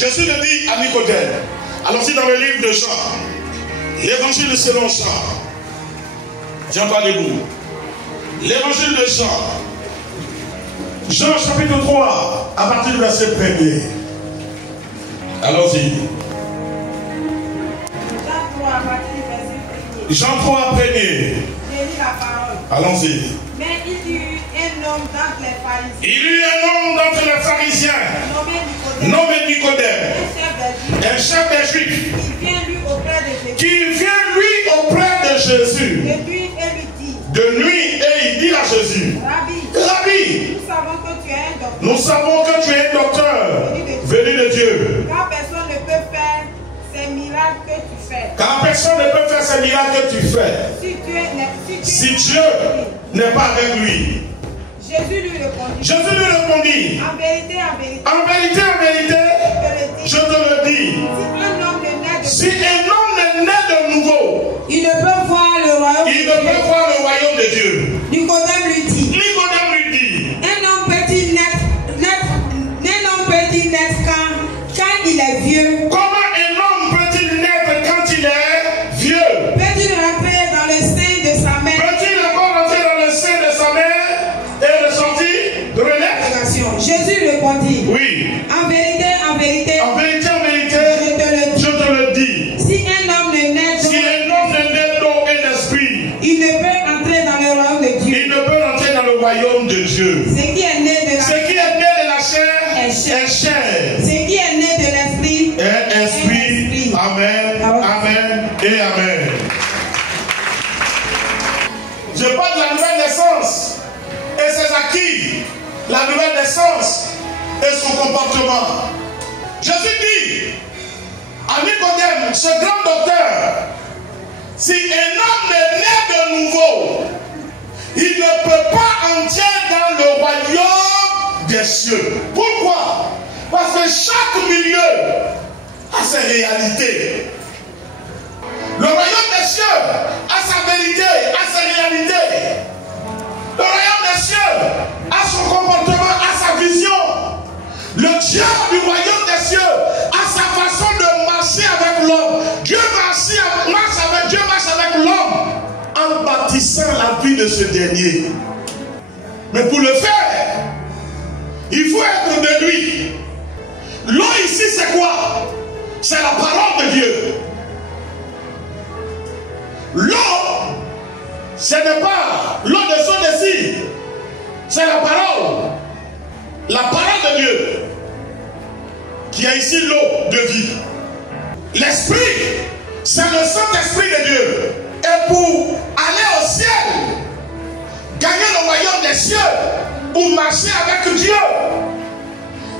Jésus le dit à Nicodème. Allons-y dans le livre de Jean. L'évangile selon Jean. Tiens pas debout. L'évangile de Jean. Jean chapitre 3, à partir du verset 1er. Allons-y. Jean 3, 1er. J'ai lu la parole. Allons-y. Mais il y eut un homme d'entre les pharisiens. Il y eut un homme d'entre les pharisiens, nommé Nicodème, un chef des Juifs, qui vient lui auprès de Jésus. qui vient lui auprès de Jésus De nuit et lui dit. de nuit, et il dit à Jésus, Rabbi, Nous savons que tu es un docteur. nous savons que tu es un docteur venu de Dieu. Car personne ne peut faire ces miracles que tu fais. Car personne ne peut faire ces miracles que tu fais si Dieu n'est pas avec lui. Jésus lui répondit. Jésus lui répondit, En vérité, en vérité, je te le dis, si un homme n'est né de nouveau, il ne peut voir le royaume il ne peut voir le royaume de Dieu. Nicodème lui dit. Nicodème lui dit, Un homme peut-il naître quand il est vieux? comment un homme peut-il naître quand il est vieux? Peut-il rentrer dans le sein de sa mère? Peut-il encore rentrer dans le sein de sa mère et de sortir, de renaître? Jésus répondit. Oui. En vérité, En vérité, je te le dis. je te le dis. Si un homme ne naît Si un homme ne naît d'eau et d'esprit, il ne peut entrer dans le royaume de Dieu. il ne peut rentrer dans le royaume de Dieu. Ce qui est né de la Ce qui est né de la chair est chair. Ce qui est né de l'esprit Et esprit. Amen. Amen et amen. Je parle de la nouvelle naissance et ses acquis, la nouvelle naissance et son comportement. Jésus dit à Nicodème, ce grand docteur, si un homme est né de nouveau, il ne peut pas entrer dans le royaume des cieux. Pourquoi? Parce que chaque milieu a ses réalités. Le royaume des cieux a sa vérité, a ses réalités. Le royaume des cieux a son comportement, a sa vision. Le Dieu du royaume des cieux a sa façon de marcher avec l'homme. Dieu marche avec l'homme en bâtissant la vie de ce dernier. Mais pour le faire, il faut être de lui. L'eau ici, c'est quoi? C'est la parole de Dieu. L'eau, ce n'est pas l'eau de son désir. C'est la parole. La parole de Dieu. Qui est ici l'eau de vie. L'esprit, c'est le Saint-Esprit de Dieu. Et pour aller au ciel, gagner le royaume des cieux, ou marcher avec Dieu,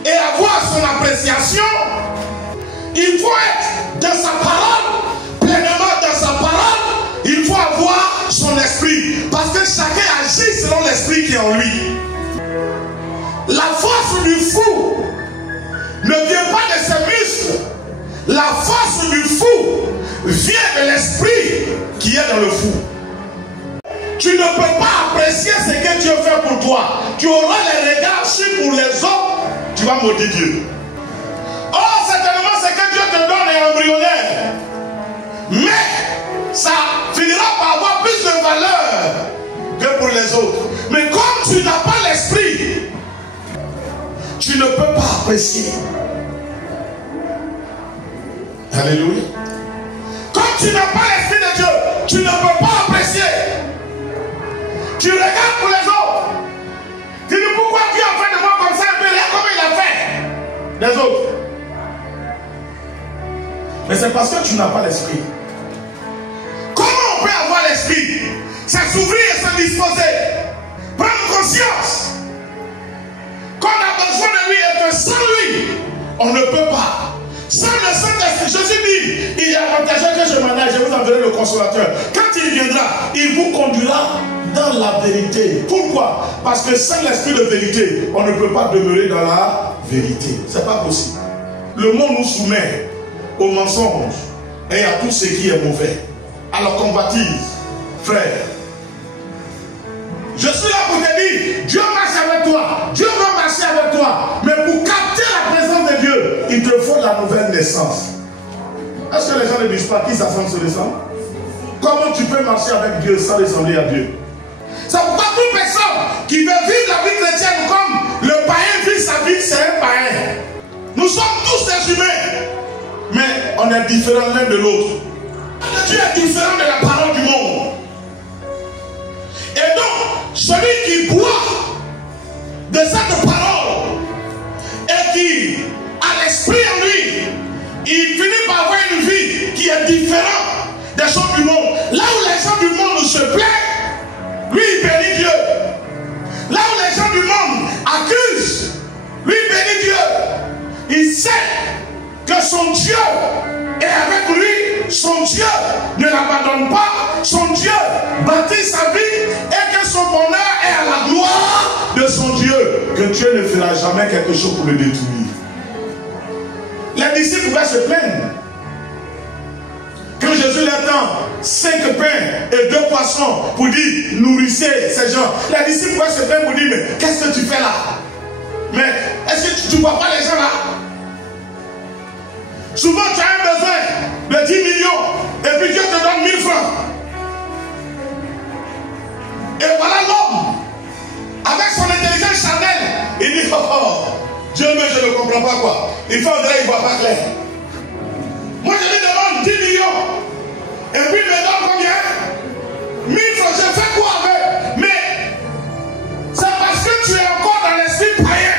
et avoir son appréciation, il faut être dans sa parole, pleinement dans sa parole, il faut avoir son esprit. Parce que chacun agit selon l'esprit qui est en lui. La force du fou ne vient pas de ses muscles. La force du fou vient de l'esprit qui est dans le fou. Tu ne peux pas apprécier ce que Dieu fait pour toi. Tu auras les regards sur pour les autres, tu vas maudire Dieu. Oh, certainement, ce que Dieu te donne est embryonnaire. Mais ça finira par avoir plus de valeur que pour les autres. Mais comme tu n'as pas l'esprit, tu ne peux pas apprécier. Alléluia. Comme tu n'as pas l'esprit de Dieu, tu ne peux pas apprécier. Tu regardes pour les autres. Tu dis pourquoi Dieu a fait de moi comme ça, mais regarde comment il a fait des autres. Mais c'est parce que tu n'as pas l'esprit. Comment on peut avoir l'esprit? C'est s'ouvrir et se disposer. Prendre conscience qu'on a besoin de lui et que sans lui, on ne peut pas. Sans le Saint-Esprit, Jésus dit, il est avantageux que je m'en aille, je vous enverrai le consolateur. Quand il viendra, il vous conduira dans la vérité. Pourquoi? Parce que sans l'esprit de vérité, on ne peut pas demeurer dans la vérité. C'est pas possible. Le monde nous soumet au mensonge et à tout ce qui est mauvais. Alors convoitise, frère. Je suis là pour te dire, Dieu marche avec toi, Dieu va marcher avec toi. Mais pour capter la présence de Dieu, il te faut la naissance. Est-ce que les gens ne disent pas qui s'assemble se descend? Comment tu peux marcher avec Dieu sans ressembler à Dieu? C'est pourquoi toute personne qui veut vivre la vie chrétienne comme le païen vit sa vie, c'est un païen. Nous sommes tous des humains, mais on est différents l'un de l'autre. Dieu est différent de la parole du monde. Et donc, celui qui boit de cette parole et qui a l'esprit en lui, il finit par avoir une vie qui est différente des choses du monde. Là où les gens du monde se plaignent, lui il bénit Dieu. Là où les gens du monde accusent, lui il bénit Dieu. Il sait que son Dieu est avec lui, son Dieu ne l'abandonne pas, son Dieu bâtit sa vie et que son bonheur est à la gloire de son Dieu. Que Dieu ne fera jamais quelque chose pour le détruire. Les disciples pouvaient se plaindre. Quand Jésus leur tend 5 pains et 2 poissons pour dire nourrissez ces gens, les disciples pouvaient se plaindre pour dire mais qu'est-ce que tu fais là? Mais est-ce que tu ne vois pas les gens là? Souvent tu as un besoin de 10 millions et puis Dieu te donne 1000 francs. Et voilà l'homme avec son intelligence charnelle. Il dit oh, Dieu mais je ne comprends pas quoi. Il faut qu'il ne voit pas clair. Moi je lui demande 10 millions. Et puis il me donne combien? 1000 francs. Je fais quoi avec? Mais c'est parce que tu es encore dans l'esprit païen.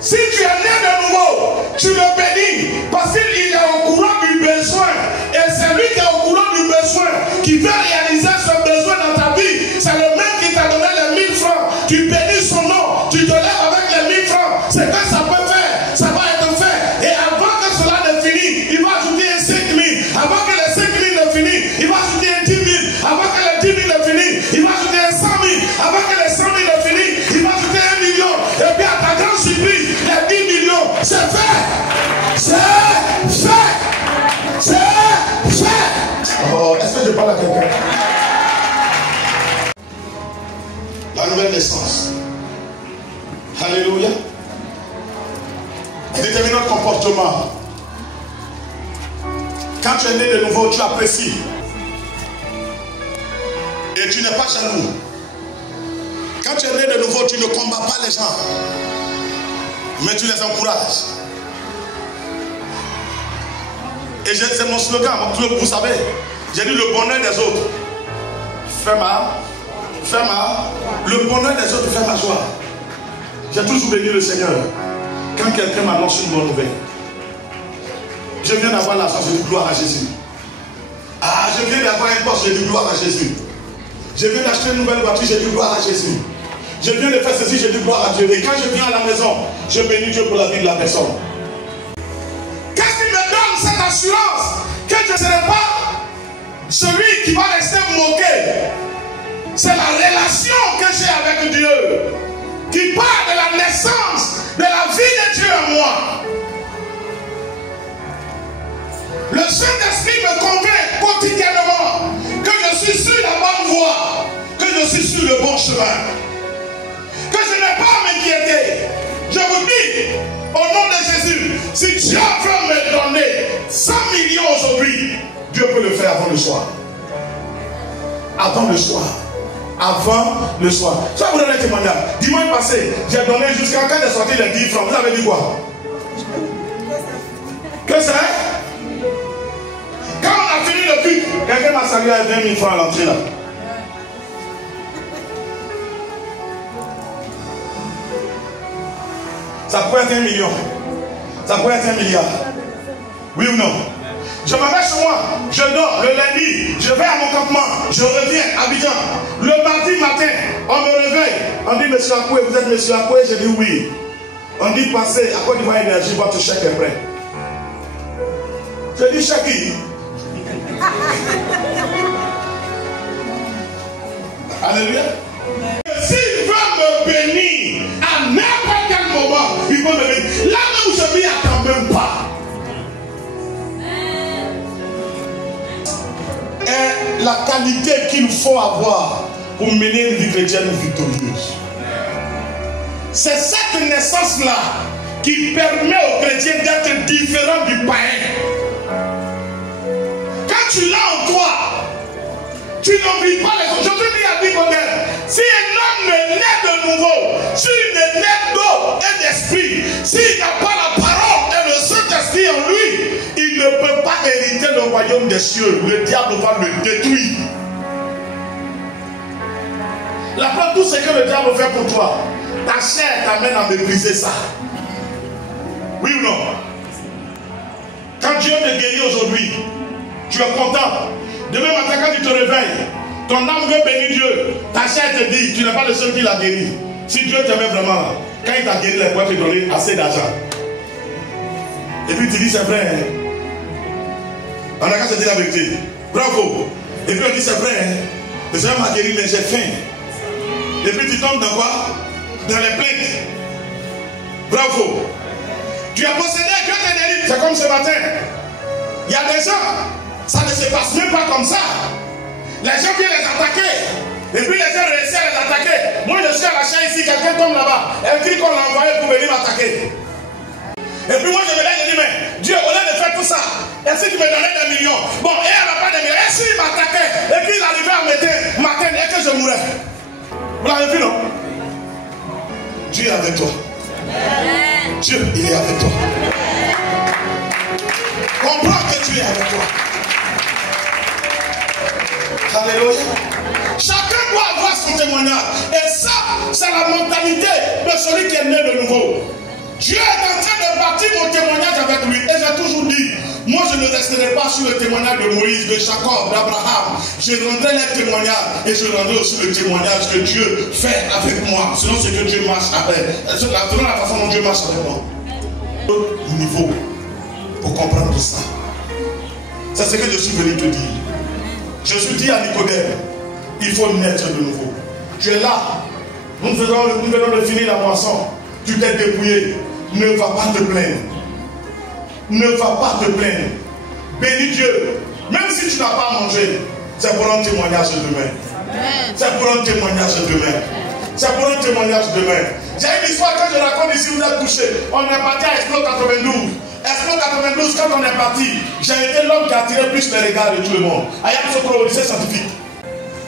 Si tu es né de nouveau, tu le bénis. Parce qu'il est au courant du besoin. Et c'est lui qui est au courant du besoin, qui veut réaliser ce besoin dans ta vie. C'est le même qui t'a donné les 1000 francs. Tu bénis son nom. Tu te lèves avec les 1000 francs. C'est que ça peut faire. Ça va être fait. Et avant que cela ne finisse, il va ajouter un 5 000. Avant que les 5 000 ne finissent, il va ajouter un 10 000. Avant que les 10 000 ne finissent, il va ajouter un 100 000. Avant que les 100 000 ne finissent, il va ajouter 1 million. Et puis à ta grande surprise, les 10 millions, c'est fait. C'est fait. C'est fait. Oh, est-ce que je parle à quelqu'un? La nouvelle naissance. Alléluia. Détermine notre comportement. Quand tu es né de nouveau, tu apprécies. Et tu n'es pas jaloux. Quand tu es né de nouveau, tu ne combats pas les gens. Mais tu les encourages. Et c'est mon slogan, vous savez. J'ai dit le bonheur des autres fait le bonheur des autres fait ma joie. J'ai toujours béni le Seigneur. Quand quelqu'un m'annonce une bonne nouvelle, je viens d'avoir l'argent, je dis gloire à Jésus. Ah, je viens d'avoir un poste, je dis gloire à Jésus. Je viens d'acheter une nouvelle voiture, je dis gloire à Jésus. Je viens de faire ceci, je dis gloire à Dieu. Et quand je viens à la maison, je bénis Dieu pour la vie de la personne. Qu'est-ce qui me donne cette assurance que je ne serai pas celui qui va rester moqué? C'est la relation que j'ai avec Dieu, qui part de la naissance, de la vie de Dieu en moi. Le Saint-Esprit me convainc quotidiennement que je suis sur la bonne voie, que je suis sur le bon chemin, que je n'ai pas à m'inquiéter. Je vous dis, au nom de Jésus, si Dieu veut me donner 100 millions aujourd'hui, Dieu peut le faire avant le soir. Avant le soir. Avant le soir. Je vais vous donner un témoignage. Dimanche passé, j'ai donné jusqu'à quand j'ai sorti les 10 francs. Vous avez dit quoi? Que c'est? Quand on a fini le culte, quelqu'un m'a salué à 20 000 francs à l'entrée là. Ça pourrait être 1 million. Ça pourrait être 1 milliard. Oui ou non? Je me mets chez moi, je dors le lundi, je vais à mon campement, je reviens à Abidjan. Le mardi matin, on me réveille. On dit, monsieur Akoué, vous êtes monsieur Akoué? J'ai dit oui. On dit, passez à Côte d'Ivoire Énergie, votre chèque est prêt. Je dis, chèque qui? Alléluia. S'il veut me bénir à n'importe quel moment, il peut me bénir. Là où je m'y attends même pas. Est la qualité qu'il faut avoir pour mener une vie chrétienne victorieuse. C'est cette naissance-là qui permet aux chrétiens d'être différents du païen. Quand tu l'as en toi, tu n'oublies pas les autres. Je te dis à Nicodème, si un homme ne naît de nouveau, s'il ne naît d'eau et d'esprit, s'il n'a pas la parole et le Saint-Esprit en lui, il ne peut pas hériter le royaume des cieux. Le diable va le détruire. La preuve, tout ce que le diable fait pour toi, ta chair t'amène à mépriser ça. Oui ou non? Quand Dieu te guérit aujourd'hui, tu es content. Demain matin, quand tu te réveilles, ton âme veut bénir Dieu. Ta chair te dit, tu n'es pas le seul qui l'a guéri. Si Dieu t'aimait vraiment, quand il t'a guéri, il pourrait te donner assez d'argent. Et puis tu dis, c'est vrai. Hein? On a qu'à se dire la vérité. Bravo. Et puis on dit, c'est vrai. Hein? Le Seigneur m'a guéri, mais j'ai faim. Et puis tu tombes dans quoi? Dans les plaintes. Bravo. Tu as possédé, Dieu t'a guéri. C'est comme ce matin. Il y a des gens, ça ne se passe même pas comme ça. Les gens viennent les attaquer. Et puis les gens réussissent à les attaquer. Moi je suis à la chaîne ici, quelqu'un tombe là-bas. Elle dit qu'on l'a envoyé pour venir m'attaquer. Et puis moi je me lève et je dis, mais Dieu, au lieu de faire tout ça, et si tu me donnais des millions? Bon, et elle n'a pas de millions. Et s'il m'attaquait, et qu'il arrivait à m'atteindre, et que je mourrais? Vous l'avez vu, non? Dieu est avec toi. Dieu, il est avec toi. Comprends que Dieu est avec toi. Alléluia. Chacun doit avoir son témoignage. Et ça, c'est la mentalité de celui qui est né de nouveau. Dieu est en train de bâtir mon témoignage avec lui. Et j'ai toujours dit, moi je ne resterai pas sur le témoignage de Moïse, de Jacob, d'Abraham. Je rendrai les témoignages et je rendrai aussi le témoignage que Dieu fait avec moi. Selon ce que Dieu marche avec. Selon la façon dont Dieu marche avec moi. Niveau pour comprendre tout ça. C'est ce que je suis venu te dire. Je suis dit à Nicodème, il faut naître de nouveau. Tu es là. Nous venons de finir la moisson. Tu t'es dépouillé. Ne va pas te plaindre. Ne va pas te plaindre. Bénis Dieu. Même si tu n'as pas mangé, c'est pour un témoignage demain. C'est pour un témoignage demain. C'est pour un témoignage demain. J'ai une histoire que je raconte ici, vous êtes touchés. On est parti à Explo 92. Explo 92, quand on est parti, j'ai été l'homme qui a attiré plus les regards de tout le monde. Ayam Sokolo, au lycée scientifique.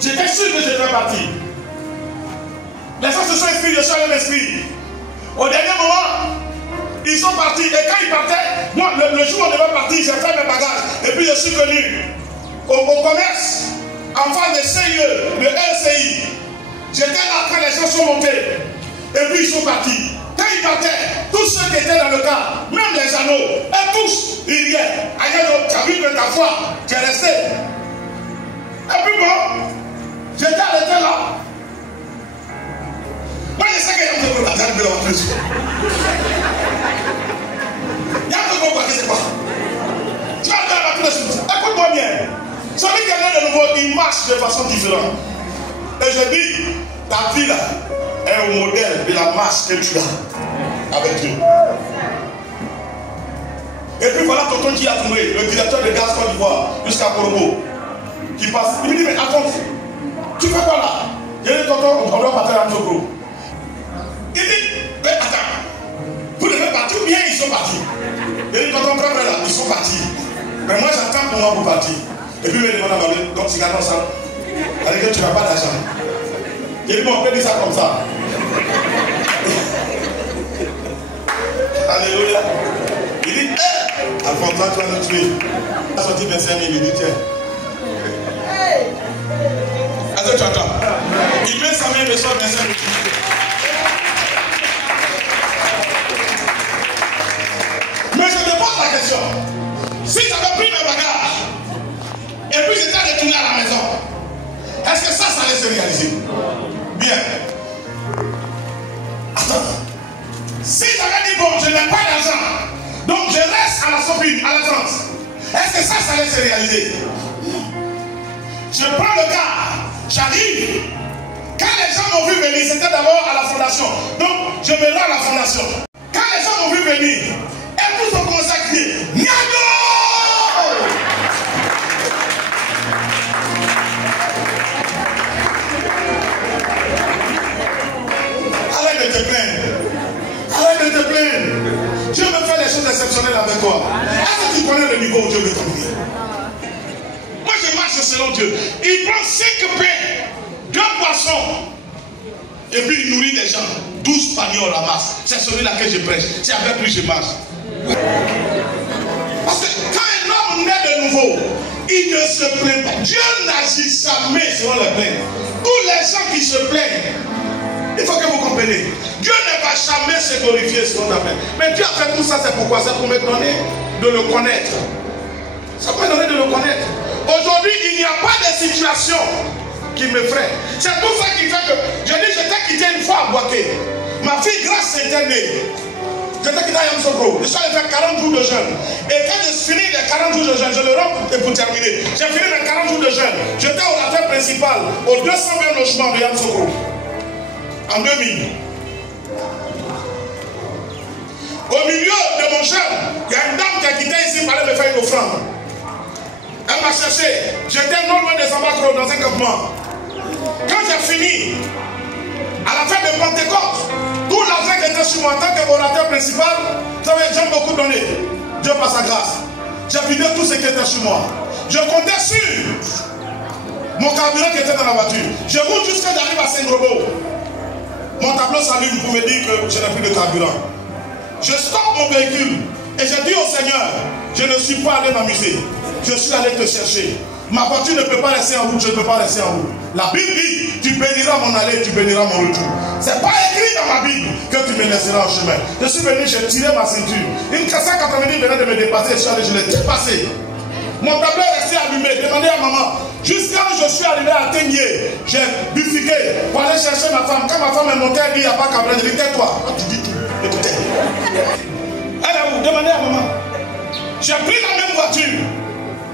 J'étais sûr que j'étais parti. Les gens se sont inscrits, je suis allé m'inscrire. Au dernier moment, ils sont partis. Et quand ils partaient, moi, le jour où on devait partir, j'ai fait mes bagages. Et puis je suis venu au commerce, en face de CIE, le LCI. J'étais là quand les gens sont montés. Et puis ils sont partis. Quand ils partaient, tous ceux qui étaient dans le car, même les anneaux, et tous, ils riaient. Ailleurs, tu as vu que ta foi, tu es resté. Et puis bon, j'étais arrêté là. Moi je sais qu'il y a un peu de problème de la plus. Il y a un peu de problème, c'est quoi? Tu vas faire la plus. Écoute-moi bien. Celui qui est né de nouveau, il marche de façon différente. Et je dis, ta vie là est au modèle de la marche que tu as avec Dieu. Et puis voilà tonton qui a tourné, le directeur de Gaz Côte d'Ivoire, jusqu'à Corbeau, qui passe. Il me dit, mais attends, tu fais quoi là? J'ai dit, tonton, on doit partir à Tokyo. Il dit, mais attends, vous devez partir ou bien ils sont partis? Il dit, tonton, frère là, ils sont partis. Mais moi j'attends pour moi pour partir. Et puis il me demande à ma mère, donc c'est gardant ça. Avec que tu n'as pas d'argent. Il dit, bon, on peut dire ça comme ça. Alléluia. Il dit, hé, Alphonse, tu vas nous tuer. Il a sorti 25 000, il dit, tiens. Est-ce que tu entends? Il met 100 000, il sort 25 000. Mais je te pose la question. Si j'avais pris mes bagages, et puis j'étais retourné à la maison, est-ce que ça allait se réaliser? Bien. Attends. Si j'avais dit, bon, je n'ai pas d'argent, donc je reste à la sopine, à la France, est-ce que ça allait se réaliser? Je prends le car, j'arrive. Quand les gens m'ont vu venir, c'était d'abord à la fondation. Donc, je me rends à la fondation. Quand les gens m'ont vu venir, et tous ont commencé à crier, Niago! Arrête de te plaindre. Arrête de te plaindre. avec toi. Est-ce que tu connais le niveau où Dieu veut t'emmener? Moi je marche selon Dieu. Il prend 5 pains, 2 poissons, et puis il nourrit les gens. 12 paniers on ramasse. C'est celui-là que je prêche. C'est avec lui que je marche. Parce que quand un homme naît de nouveau, il ne se plaint pas. Dieu n'agit jamais selon les plaintes. Tous les gens qui se plaignent, il faut que vous compreniez. Dieu ne va jamais se glorifier selon la plainte. Mais Dieu a fait tout ça, c'est pourquoi? C'est pour me donner de le connaître. Ça peut me donner de le connaître. Aujourd'hui, il n'y a pas de situation qui me ferait. C'est tout ça qui fait que je dis, je t'ai quitté une fois à Boaké. Ma fille Grâce était née. Je t'ai quitté à Yamsokro. Je suis allé faire 40 jours de jeûne. Et quand j'ai fini les 40 jours de jeûne, je le rends pour terminer. J'ai fini les 40 jours de jeûne. J'étais orateur principal au 220 logements de Yamsokro. En 2000. Au milieu de mon jeûne, il y a une dame qui a quitté ici pour aller me faire une offrande. Elle m'a cherché. J'étais non loin des Ambacros dans un campement. Quand j'ai fini, à la fin de Pentecôte, tout l'argent qui était sur moi en tant qu'orateur principal, vous savez, j'aime beaucoup donner. Dieu par sa grâce. J'ai vidé tout ce qui était sur moi. Je comptais sur mon carburant qui était dans la voiture. Je roule jusqu'à j'arrive à Saint-Grobo. Mon tableau s'allume, vous pouvez dire que je n'ai plus de carburant. Je stoppe mon véhicule et je dis au Seigneur, je ne suis pas allé m'amuser. Je suis allé te chercher. Ma voiture ne peut pas rester en route, je ne peux pas rester en route. La Bible dit, tu béniras mon aller, tu béniras mon retour. Ce n'est pas écrit dans ma Bible que tu me laisseras en chemin. Je suis venu, j'ai tiré ma ceinture. Une 490 venait de me dépasser, je l'ai dépassé. Mon tableau est resté allumé. Demandez à maman. Jusqu'à quand je suis arrivé à Tenguier, j'ai bifurqué pour aller chercher ma femme. Quand ma femme est montée, elle dit, il n'y a pas qu'à je dis, tais-toi. Tu dis tout. Écoutez. Elle est où? Demandez à maman. J'ai pris la même voiture.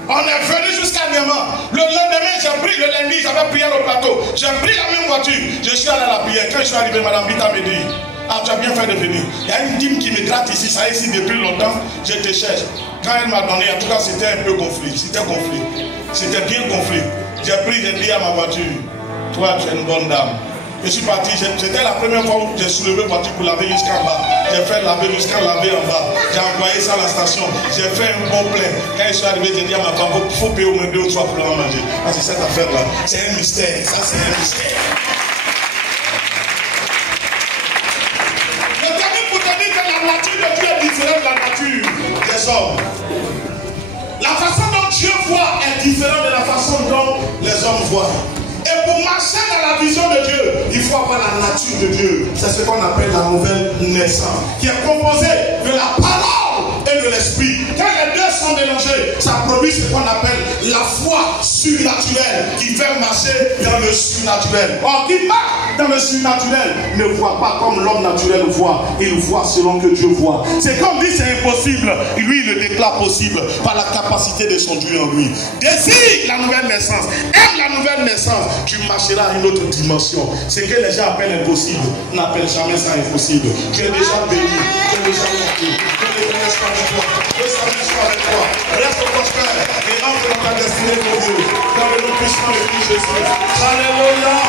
On est venu jusqu'à Niamey. Le lendemain, j'ai pris le lundi, j'avais prié au plateau. J'ai pris la même voiture. Je suis allé à la prière. Quand je suis arrivé, Madame Vita me dit, ah, tu as bien fait de venir. Il y a une dîme qui me gratte ici, ça est ici depuis longtemps. Je te cherche. Quand elle m'a donné, en tout cas, c'était un peu conflit. C'était conflit. C'était bien conflit. J'ai pris, j'ai dit à ma voiture, toi, tu es une bonne dame. Je suis parti, c'était la première fois où j'ai soulevé la voiture pour laver jusqu'en bas. J'ai fait laver jusqu'à laver en bas. J'ai envoyé ça à la station. J'ai fait un bon plein. Quand je suis arrivé, j'ai dit à ma femme, il faut payer au moins 2 ou 3 pour la manger. Parce que cette affaire-là, c'est un mystère. Ça, c'est un mystère. Je termine pour te dire que la nature de Dieu est différente de la nature des hommes. La façon dont Dieu voit est différente de la façon dont les hommes voient. Et pour marcher dans la vision de Dieu, il faut avoir la nature de Dieu. C'est ce qu'on appelle la nouvelle naissance, qui est composée de la parole et de l'esprit. Quand les deux sont mélangés, ça produit ce qu'on appelle la foi surnaturelle, qui fait marcher dans le surnaturel. Or, qui marche dans le surnaturel ne voit pas comme l'homme naturel voit. Il voit selon que Dieu voit. C'est comme dit c'est impossible. Lui, il le déclare possible par la capacité de son Dieu en lui. Désire la nouvelle naissance. Aime la nouvelle naissance. Tu marcheras à une autre dimension. Ce que les gens appellent impossible, n'appelle jamais ça impossible. Tu es déjà béni, tu es déjà compris. Que l'Éternel soit avec toi. Que sa main soit avec toi. Reste prospère et entre dans ta destinée pour Dieu. Dans le nom puissant de Jésus. Alléluia.